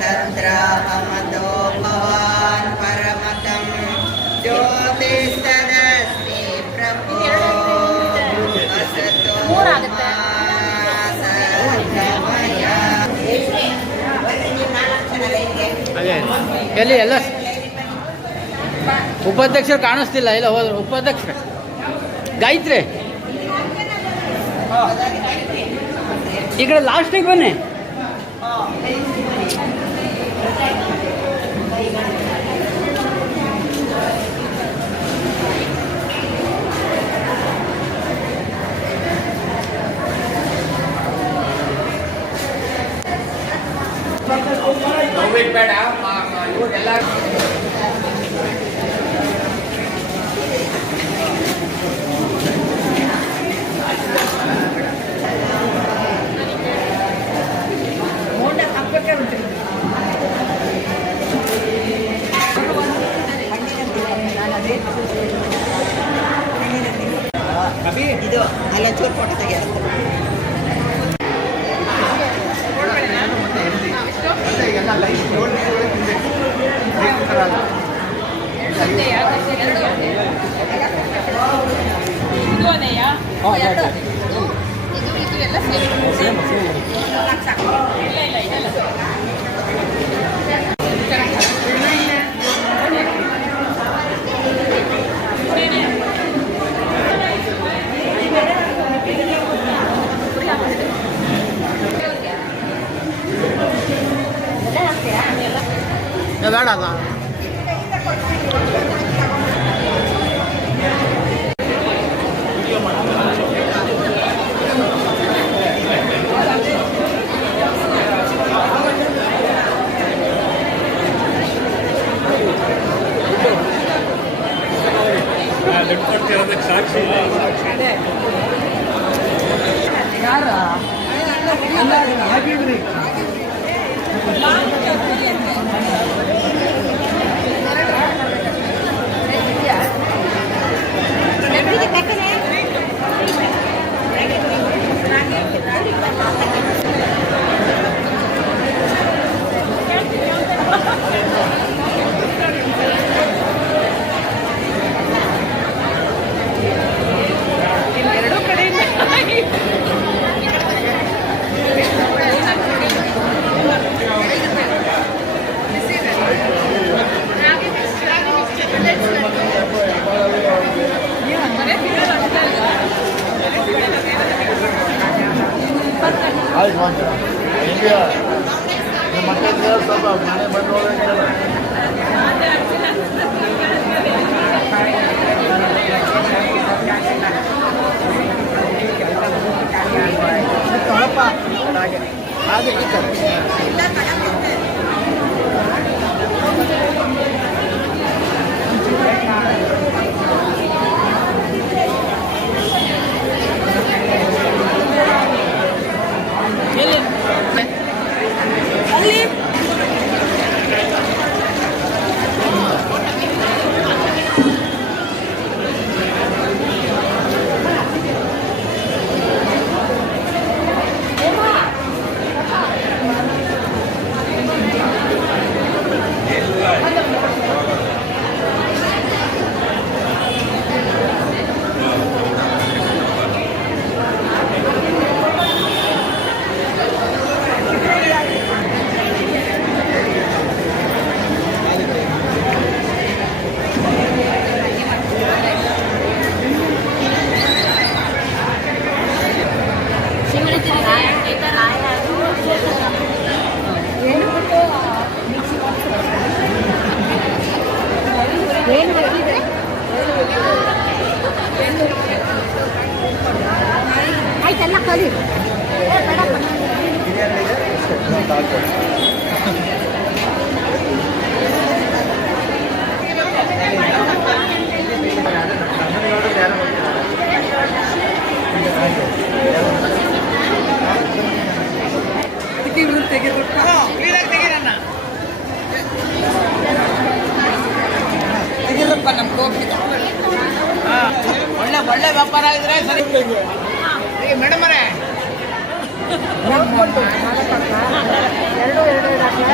तद्राहमतो भवान् परमतं ज्योतिस्तदस्ति प्रभो असतो ಎಲ್ಲಿ ಎಲ್ಲ ಉಪಾಧ್ಯಕ್ಷರು ಕಾಣಿಸ್ತಿಲ್ಲ. ಇಲ್ಲ ಹೋದ್ರು ಉಪಾಧ್ಯಕ್ಷ ಗಾಯತ್ರಿ ಈ ಕಡೆ ಲಾಸ್ಟಿಗೆ ಬನ್ನಿ. ಬೇಡ ಇವರೆಲ್ಲ ಇದು ಅಲ್ಲ ಚೂರು ಫೋಟೋ ತೆಗೆಯ ಬೇಡ ಅಲ್ಲ ಸಾಕ್ಷಿ ಯಾರ ಹಾಕಿದ್ರಿ ಮನೆ ಬಂದೋಳ ಹಾಗೆ ಆಯ್ತೆಲ್ಲ ಕಲಿ ತೆಗಿರಪ್ಪ ನಮ್ಮ ಕೋಪಿ ಒಳ್ಳೆ ಒಳ್ಳೆ ವ್ಯಾಪಾರ ಆಗಿದ್ರೆ ಸರಿ ಮೇಡಮ್ ಅವರೇ ಎರಡು ಹಾಕಿ.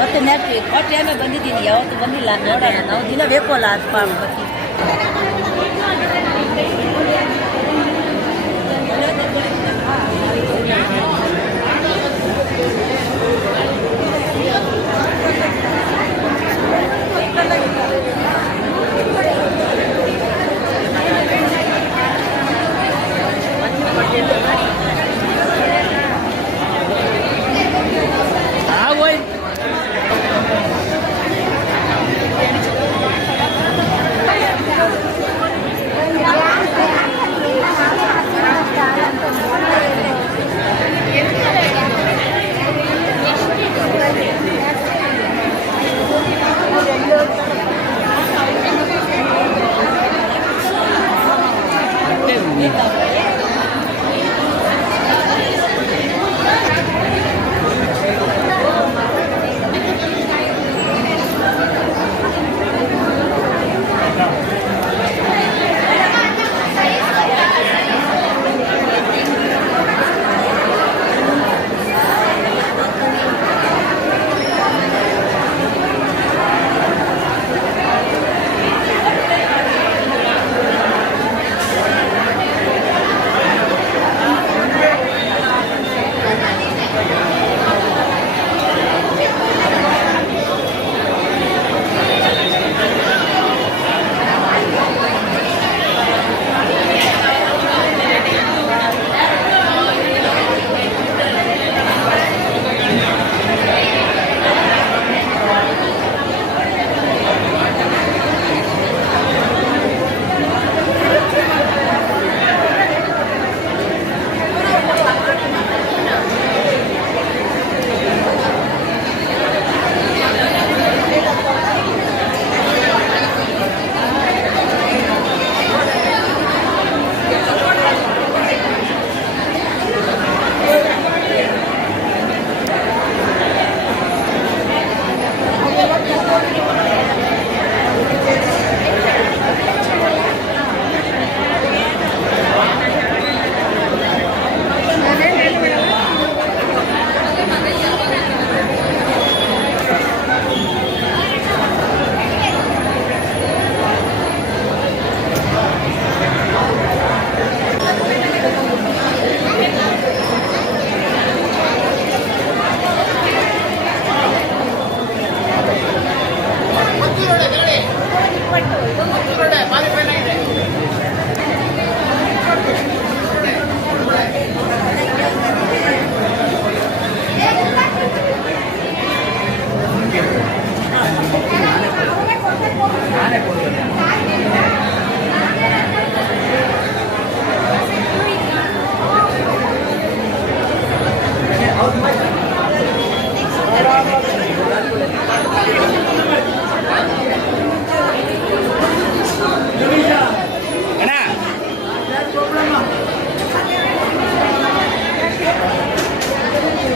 ಮತ್ತೆ ನೆಟ್ಟಿ ಕೊಟ್ಟು ಏನೋ ಬಂದಿದ್ದೀನಿ, ಯಾವತ್ತು ಬಂದಿಲ್ಲ. ನೋಡೋಣ, ನಾವು ದಿನ ಬೇಕು ಅಲ್ಲ ಅದು ಬರ್ತೀವಿ.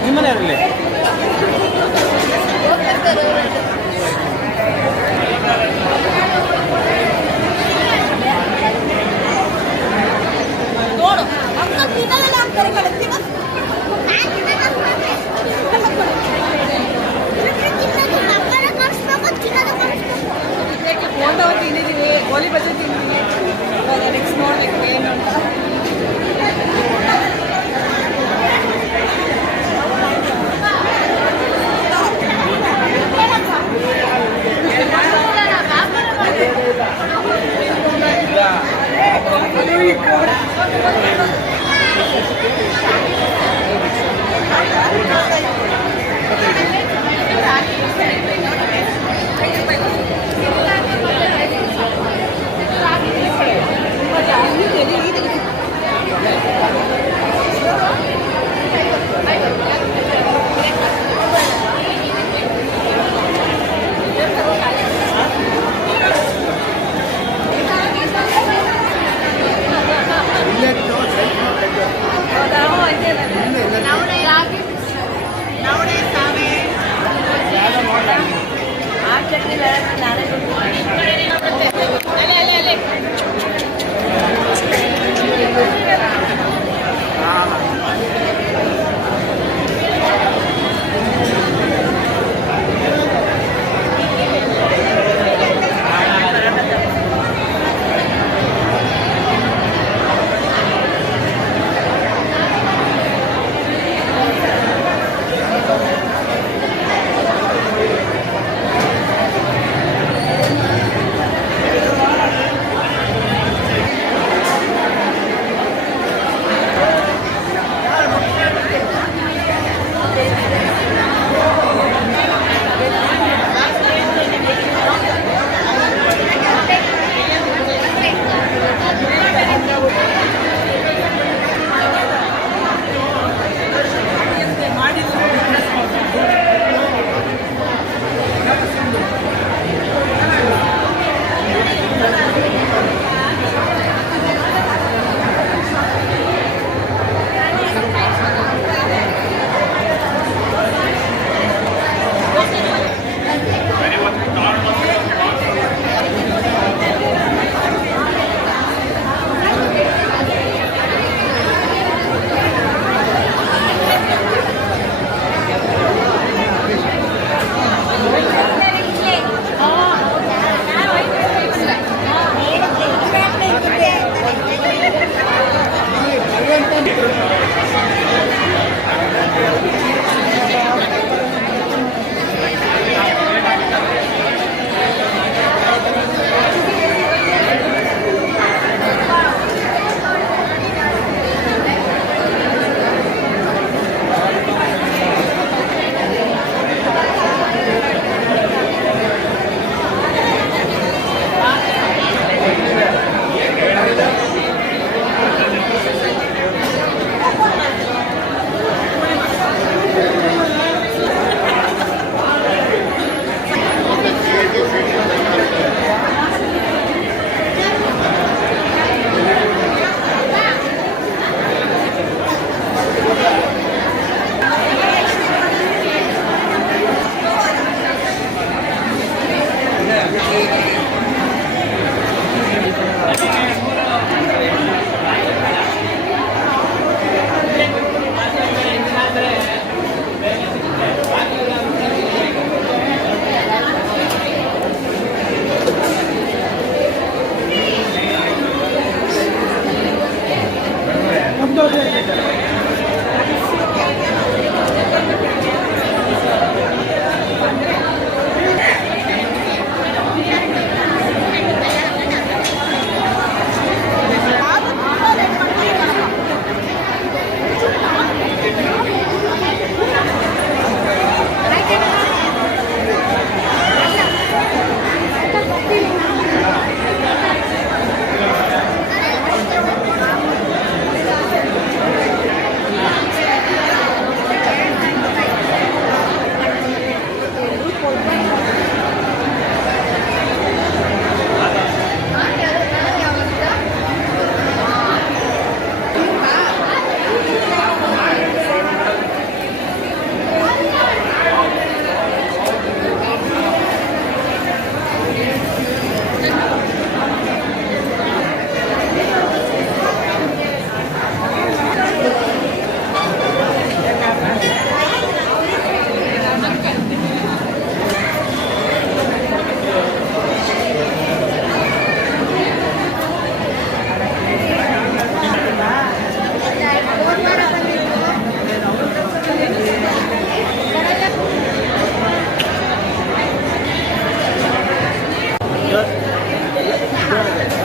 ನಿಮ್ಮನೆಯವರಲ್ಲಿ ಬಂದಿಲ್ಲ ನಾನೇ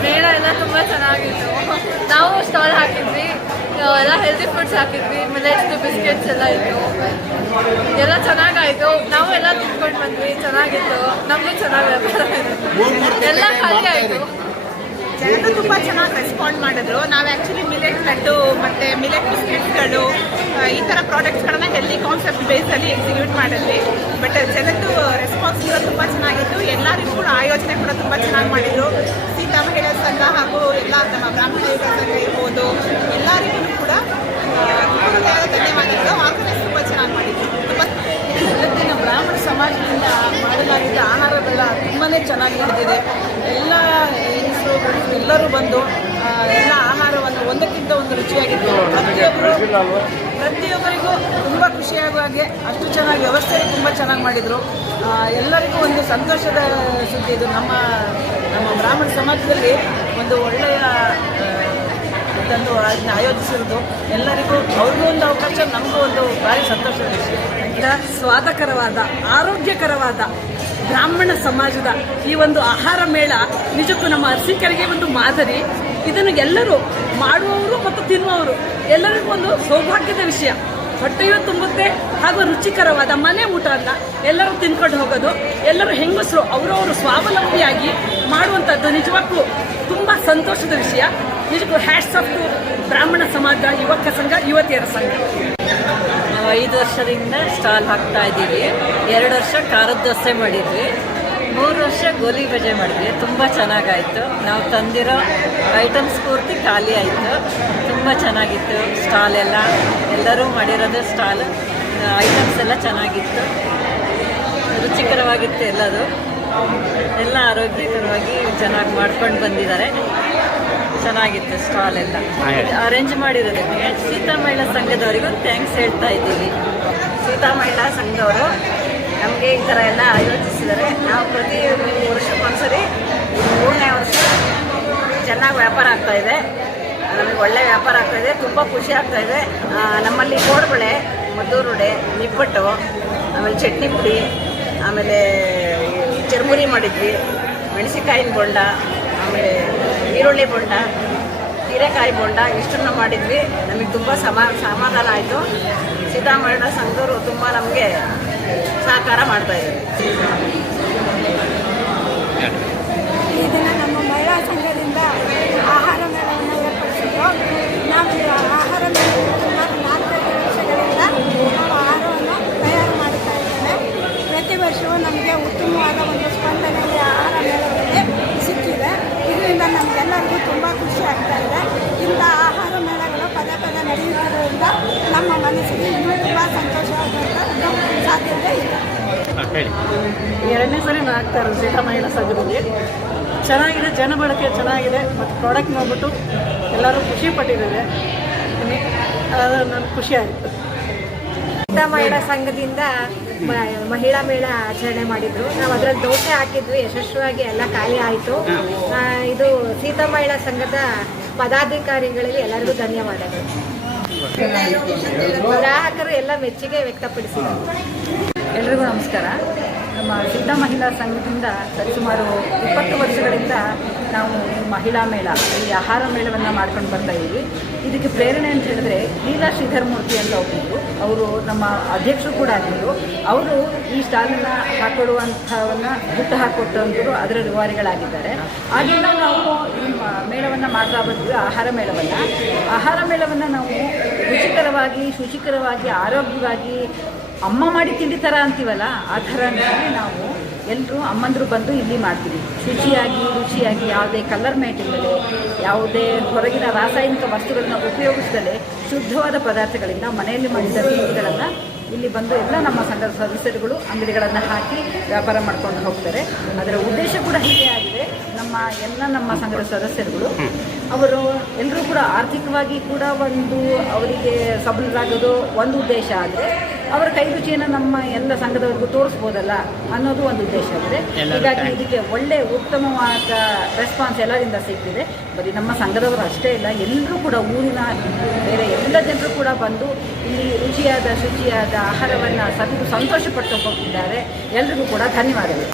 ಮೇಳ ಎಲ್ಲ ತುಂಬ ಚೆನ್ನಾಗಿತ್ತು. ನಾವು ಸ್ಟಾಲ್ ಹಾಕಿದ್ವಿ, ಎಲ್ಲ ಹೆಲ್ದಿ ಫುಡ್ಸ್ ಹಾಕಿದ್ವಿ, ಮಿಲೆಟ್ಸ್ ಬಿಸ್ಕೆಟ್ಸ್ ಎಲ್ಲ ಇತ್ತು, ಎಲ್ಲ ಚೆನ್ನಾಗಾಯಿತು. ನಾವು ಎಲ್ಲ ತಿನ್ಕೊಂಡು ಬಂದ್ವಿ, ಚೆನ್ನಾಗಿತ್ತು. ನಮಗೂ ಚೆನ್ನಾಗಿ ವ್ಯಾಪಾರ ಆಯಿತು, ಎಲ್ಲ ಖಾಲಿ ಆಯಿತು. ಜನರು ತುಂಬ ಚೆನ್ನಾಗಿ ರೆಸ್ಪಾಂಡ್ ಮಾಡಿದ್ರು. ನಾವು ಆ್ಯಕ್ಚುಲಿ ಮಿಲೆಟ್ ಲಡ್ಡು ಮತ್ತು ಮಿಲೆಟ್ ಬಿಸ್ಕೆಟ್ಗಳು ಈ ಥರ ಪ್ರಾಡಕ್ಟ್ಸ್ಗಳನ್ನ ಹೆಲ್ದಿ ಕಾನ್ಸೆಪ್ಟ್ ಬೇಸಲ್ಲಿ ಎಕ್ಸಿಕ್ಯೂಟ್ ಮಾಡಿದ್ವಿ. ಬಟ್ ಜನದ್ದು ರೆಸ್ಪಾನ್ಸ್ ಕೂಡ ತುಂಬ ಚೆನ್ನಾಗಿತ್ತು. ಎಲ್ಲರಿಗೂ ಕೂಡ ಆಯೋಜನೆ ಕೂಡ ತುಂಬ ಚೆನ್ನಾಗಿ ಮಾಡಿದರು. ಸೀತಾ ಮಹಿಳಾ ಸಂಘ ಹಾಗೂ ಎಲ್ಲ ನಮ್ಮ ಬ್ರಾಹ್ಮಣ ಯುಗ ಸಂಘ ಇರ್ಬೋದು, ಎಲ್ಲರಿಗೂ ಕೂಡ ಧನ್ಯವಾದಗಳು. ಆರ್ಗನೈಸ್ ತುಂಬ ಚೆನ್ನಾಗಿ ಮಾಡಿದ್ರು. ತುಂಬ ಇವತ್ತಿನ ಬ್ರಾಹ್ಮಣ ಸಮಾಜದಿಂದ ಮಾಡಲಾಗಿದ್ದ ಆಹಾರಗಳ ಚೆನ್ನಾಗಿ ನಡೆದಿದೆ. ಎಲ್ಲ ಹೆಂಗಸರು ಎಲ್ಲರೂ ಬಂದು ಎಲ್ಲ ಆಹಾರವನ್ನು ಒಂದಕ್ಕಿಂತ ಒಂದು ರುಚಿಯಾಗಿತ್ತು. ಪ್ರತಿಯೊಬ್ಬರಿಗೂ ತುಂಬ ಖುಷಿಯಾಗುವ ಹಾಗೆ ಅಷ್ಟು ಚೆನ್ನಾಗಿ ವ್ಯವಸ್ಥೆ ತುಂಬ ಚೆನ್ನಾಗಿ ಮಾಡಿದರು. ಎಲ್ಲರಿಗೂ ಒಂದು ಸಂತೋಷದ ಸುದ್ದಿ ಇದು. ನಮ್ಮ ಬ್ರಾಹ್ಮಣ ಸಮಾಜದಲ್ಲಿ ಒಂದು ಒಳ್ಳೆಯ ಇದನ್ನು ಅದನ್ನ ಆಯೋಜಿಸಿರೋದು ಎಲ್ಲರಿಗೂ ಅವ್ರಿಗೂ ಒಂದು ಅವಕಾಶ, ನಮಗೂ ಒಂದು ಭಾರಿ ಸಂತೋಷದ ವಿಷಯ. ಸ್ವಾದಕರವಾದ ಆರೋಗ್ಯಕರವಾದ ಬ್ರಾಹ್ಮಣ ಸಮಾಜದ ಈ ಒಂದು ಆಹಾರ ಮೇಳ ನಿಜಕ್ಕೂ ನಮ್ಮ ಅರಸೀಕೆರೆಗೆ ಒಂದು ಮಾದರಿ. ಇದನ್ನು ಎಲ್ಲರೂ ಮಾಡುವವರು ಮತ್ತು ತಿನ್ನುವವರು ಎಲ್ಲರಿಗೂ ಒಂದು ಸೌಭಾಗ್ಯದ ವಿಷಯ. ಹೊಟ್ಟೆಯೂ ತುಂಬುತ್ತೆ ಹಾಗೂ ರುಚಿಕರವಾದ ಮನೆ ಊಟ ಅಲ್ಲ, ಎಲ್ಲರೂ ತಿನ್ಕೊಂಡು ಹೋಗೋದು. ಎಲ್ಲರೂ ಹೆಂಗಸರು ಅವರವರು ಸ್ವಾವಲಂಬಿಯಾಗಿ ಮಾಡುವಂಥದ್ದು ನಿಜವಾಗ್ಲೂ ತುಂಬ ಸಂತೋಷದ ವಿಷಯ. ನಿಜಕ್ಕೂ ಹ್ಯಾಟ್ಸ್ ಆಫ್ ಟು ಬ್ರಾಹ್ಮಣ ಸಮಾಜ, ಯುವಕ ಸಂಘ, ಯುವತಿಯರ ಸಂಘ. ನಾವು 5 ವರ್ಷದಿಂದ ಸ್ಟಾಲ್ ಹಾಕ್ತಾ ಇದ್ದೀವಿ. 2 ವರ್ಷ ಖಾರದ ದೋಸೆ ಮಾಡಿದ್ವಿ, 3 ವರ್ಷ ಗೋಲಿ ಬಜೆ ಮಾಡಿದ್ವಿ. ತುಂಬ ಚೆನ್ನಾಗಾಯಿತು. ನಾವು ತಂದಿರೋ ಐಟಮ್ಸ್ ಪೂರ್ತಿ ಖಾಲಿ ಆಯಿತು. ತುಂಬ ಚೆನ್ನಾಗಿತ್ತು ಸ್ಟಾಲ್ ಎಲ್ಲ. ಎಲ್ಲರೂ ಮಾಡಿರೋದು ಸ್ಟಾಲ್ ಐಟಮ್ಸ್ ಎಲ್ಲ ಚೆನ್ನಾಗಿತ್ತು, ರುಚಿಕರವಾಗಿತ್ತು. ಎಲ್ಲದು ಎಲ್ಲ ಆರೋಗ್ಯಕರವಾಗಿ ಚೆನ್ನಾಗಿ ಮಾಡ್ಕೊಂಡು ಬಂದಿದ್ದಾರೆ. ಚೆನ್ನಾಗಿತ್ತು ಸ್ಟಾಲ್ ಎಲ್ಲ. ಅರೇಂಜ್ ಮಾಡಿರೋದಕ್ಕೆ ಸೀತಾ ಮಹಿಳಾ ಸಂಘದವರಿಗೂ ಥ್ಯಾಂಕ್ಸ್ ಹೇಳ್ತಾ ಇದ್ದೀವಿ. ಸೀತಾ ಮಹಿಳಾ ಸಂಘದವರು ನಮಗೆ ಈ ಥರ ಎಲ್ಲ ಆಯೋಜಿಸಿದ್ದಾರೆ. ನಾವು ಪ್ರತಿ ವರ್ಷಕ್ಕೊಂದ್ಸರಿ 3ನೇ ವರ್ಷ ಚೆನ್ನಾಗಿ ವ್ಯಾಪಾರ ಆಗ್ತಾಯಿದೆ. ನಮಗೆ ಒಳ್ಳೆ ವ್ಯಾಪಾರ ಆಗ್ತಾಯಿದೆ, ತುಂಬ ಖುಷಿ ಆಗ್ತಾಯಿದೆ. ನಮ್ಮಲ್ಲಿ ಕೋಡ್ಬಳೆ, ಮದ್ದೂರುಡೆ, ನಿಪ್ಪಟ್ಟು, ಆಮೇಲೆ ಚಟ್ನಿ ಪುಡಿ, ಆಮೇಲೆ ಚರ್ಮುರಿ ಮಾಡಿದ್ವಿ, ಮೆಣಸಿಕಾಯಿನ ಬೋಂಡ, ಆಮೇಲೆ ಈರುಳ್ಳಿ ಬೋಂಡ, ಹೀರೆಕಾಯಿ ಬೋಂಡ ಇಷ್ಟನ್ನು ಮಾಡಿದ್ವಿ. ನಮಗೆ ತುಂಬ ಸಮಾಧಾನ ಆಯಿತು. ಸೀತಾ ಮಹಿಳಾ ಸಂಘದವರು ತುಂಬ ನಮಗೆ ಸಹಕಾರ ಮಾಡ್ತಾಯಿದ್ದಾರೆ. ಈ ದಿನ ನಮ್ಮ ಮಹಿಳಾ ಸಂಘದಿಂದ ಆಹಾರ ಮೇಳವನ್ನು ಏರ್ಪಡಿಸಿದ್ದು. ನಾವು ಆಹಾರ ಮೇಳವನ್ನು ಸುಮಾರು 4 ವರ್ಷಗಳಿಂದ ನಾವು ಆಹಾರವನ್ನು ತಯಾರು ಮಾಡುತ್ತಾ ಇದ್ದೇವೆ. ಪ್ರತಿ ವರ್ಷವೂ ನಮಗೆ ಉತ್ತಮವಾದ ಒಂದು ಸ್ಪಂದನೆ ಈ ಆಹಾರ ಮೇಳದಲ್ಲಿ ಸಿಕ್ಕಿದೆ. ಇದರಿಂದ ನಮಗೆಲ್ಲರಿಗೂ ತುಂಬ ಖುಷಿ ಆಗ್ತಾ ಇದೆ. ಇಂಥ ಆಹಾರ ಮೇಳಗಳು ಪದೇ ಪದೇ ನಡೆಯುತ್ತಿರುವುದರಿಂದ ನಮ್ಮ ಮನಸ್ಸಿಗೆ ಇನ್ನೂ ತುಂಬ ಸಂತೋಷವಾಗುವಂಥ ಸಾಧ್ಯತೆ ಇದೆ. 2ನೇ ಸರಿ ಆಗ್ತಾ ಇರೋದು ಸೀತಾ ಮಹಿಳಾ ಸಂಘದಲ್ಲಿ. ಚೆನ್ನಾಗಿದೆ, ಜನ ಬಳಕೆ ಚೆನ್ನಾಗಿದೆ ಮತ್ತು ಪ್ರಾಡಕ್ಟ್ ನೋಡ್ಬಿಟ್ಟು ಎಲ್ಲರೂ ಖುಷಿ ಪಟ್ಟಿದ್ದಾರೆ. ನನಗೆ ಖುಷಿ ಆಯಿತು. ಸೀತಾ ಮಹಿಳಾ ಸಂಘದಿಂದ ಮಹಿಳಾ ಮೇಳ ಆಚರಣೆ ಮಾಡಿದ್ರು. ನಾವು ಅದರಲ್ಲಿ ದೋಸೆ ಹಾಕಿದ್ವಿ, ಯಶಸ್ವಿಯಾಗಿ ಎಲ್ಲ ಖಾಲಿ ಆಯಿತು. ಇದು ಸೀತಾ ಮಹಿಳಾ ಸಂಘದ ಪದಾಧಿಕಾರಿಗಳಿಗೆ ಎಲ್ಲರಿಗೂ ಧನ್ಯವಾದಗಳು. ಗ್ರಾಹಕರು ಎಲ್ಲ ಮೆಚ್ಚುಗೆ ವ್ಯಕ್ತಪಡಿಸಿದರು. ಎಲ್ರಿಗೂ ನಮಸ್ಕಾರ. ನಮ್ಮ ಸೀತಾ ಮಹಿಳಾ ಸಂಘದಿಂದ ಸರಿಸುಮಾರು 20 ವರ್ಷಗಳಿಂದ ನಾವು ಈ ಮಹಿಳಾ ಮೇಳ, ಈ ಆಹಾರ ಮೇಳವನ್ನು ಮಾಡ್ಕೊಂಡು ಬರ್ತಾ ಇದ್ದೀವಿ. ಇದಕ್ಕೆ ಪ್ರೇರಣೆ ಅಂತ ಹೇಳಿದ್ರೆ ಲೀಲಾ ಶ್ರೀಧರ್ ಮೂರ್ತಿ ಅಂತ ಒಬ್ಬರು, ಅವರು ನಮ್ಮ ಅಧ್ಯಕ್ಷರು ಕೂಡ ಆಗಿದ್ದರು. ಅವರು ಈ ಸ್ಟಾಲನ್ನು ಹಾಕೊಡುವಂಥವನ್ನು ಹುಟ್ಟು ಹಾಕೊಟ್ಟಂಥವ್ರು, ಅದರ ರೂವಾರಿಗಳಾಗಿದ್ದಾರೆ. ಆಗಿಂದ ನಾವು ಈ ಮೇಳವನ್ನು ಮಾಡ್ತಾ ಬಂದ್ವಿ. ಆಹಾರ ಮೇಳವನ್ನು ನಾವು ರುಚಿಕರವಾಗಿ, ಶುಚಿಕರವಾಗಿ, ಆರೋಗ್ಯವಾಗಿ, ಅಮ್ಮ ಮಾಡಿ ತಿಂಡಿ ಥರ ಅಂತೀವಲ್ಲ, ಆ ಥರನೇ ನಾವು ಎಲ್ಲರೂ ಅಮ್ಮಂದರು ಬಂದು ಇಲ್ಲಿ ಮಾಡ್ತೀವಿ. ಶುಚಿಯಾಗಿ, ರುಚಿಯಾಗಿ, ಯಾವುದೇ ಕಲರ್ ಮೇಟಿಂದಲೇ, ಯಾವುದೇ ಹೊರಗಿನ ರಾಸಾಯನಿಕ ವಸ್ತುಗಳನ್ನ ಉಪಯೋಗಿಸದಲೇ ಶುದ್ಧವಾದ ಪದಾರ್ಥಗಳಿಂದ ಮನೆಯಲ್ಲಿ ಮಾಡಿದ ತಿಂಡಿಗಳನ್ನು ಇಲ್ಲಿ ಬಂದು ಎಲ್ಲ ನಮ್ಮ ಸಂಘದ ಸದಸ್ಯರುಗಳು ಅಂಗಡಿಗಳನ್ನು ಹಾಕಿ ವ್ಯಾಪಾರ ಮಾಡ್ಕೊಂಡು ಹೋಗ್ತಾರೆ. ಅದರ ಉದ್ದೇಶ ಕೂಡ ಹೀಗೆ ಆಗಿದೆ. ನಮ್ಮ ಸಂಘದ ಸದಸ್ಯರುಗಳು ಅವರು ಎಲ್ಲರೂ ಕೂಡ ಆರ್ಥಿಕವಾಗಿ ಕೂಡ ಅವರಿಗೆ ಸಬಲರಾಗೋದು ಒಂದು ಉದ್ದೇಶ ಆದರೆ, ಅವರ ಕೈ ರುಚಿಯನ್ನು ನಮ್ಮ ಎಲ್ಲ ಸಂಘದವರಿಗೂ ತೋರಿಸ್ಬೋದಲ್ಲ ಅನ್ನೋದು ಒಂದು ಉದ್ದೇಶ ಆಗಿದೆ. ಹೀಗಾಗಿ ಇದಕ್ಕೆ ಒಳ್ಳೆ ಉತ್ತಮವಾದ ರೆಸ್ಪಾನ್ಸ್ ಎಲ್ಲರಿಂದ ಸಿಗ್ತಿದೆ. ಬರೀ ನಮ್ಮ ಸಂಘದವರು ಅಷ್ಟೇ ಇಲ್ಲ, ಎಲ್ಲರೂ ಕೂಡ ಊರಿನ ಬೇರೆ ಎಲ್ಲ ಜನರು ಕೂಡ ಬಂದು ಇಲ್ಲಿ ರುಚಿಯಾದ, ಶುಚಿಯಾದ ಆಹಾರವನ್ನು ಸವಿದು ಸಂತೋಷಪಟ್ಟು ಹೋಗಿದ್ದಾರೆ. ಎಲ್ರಿಗೂ ಕೂಡ ಧನ್ಯವಾದಗಳು.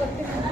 ಕೊಡ್ತೀನಿ.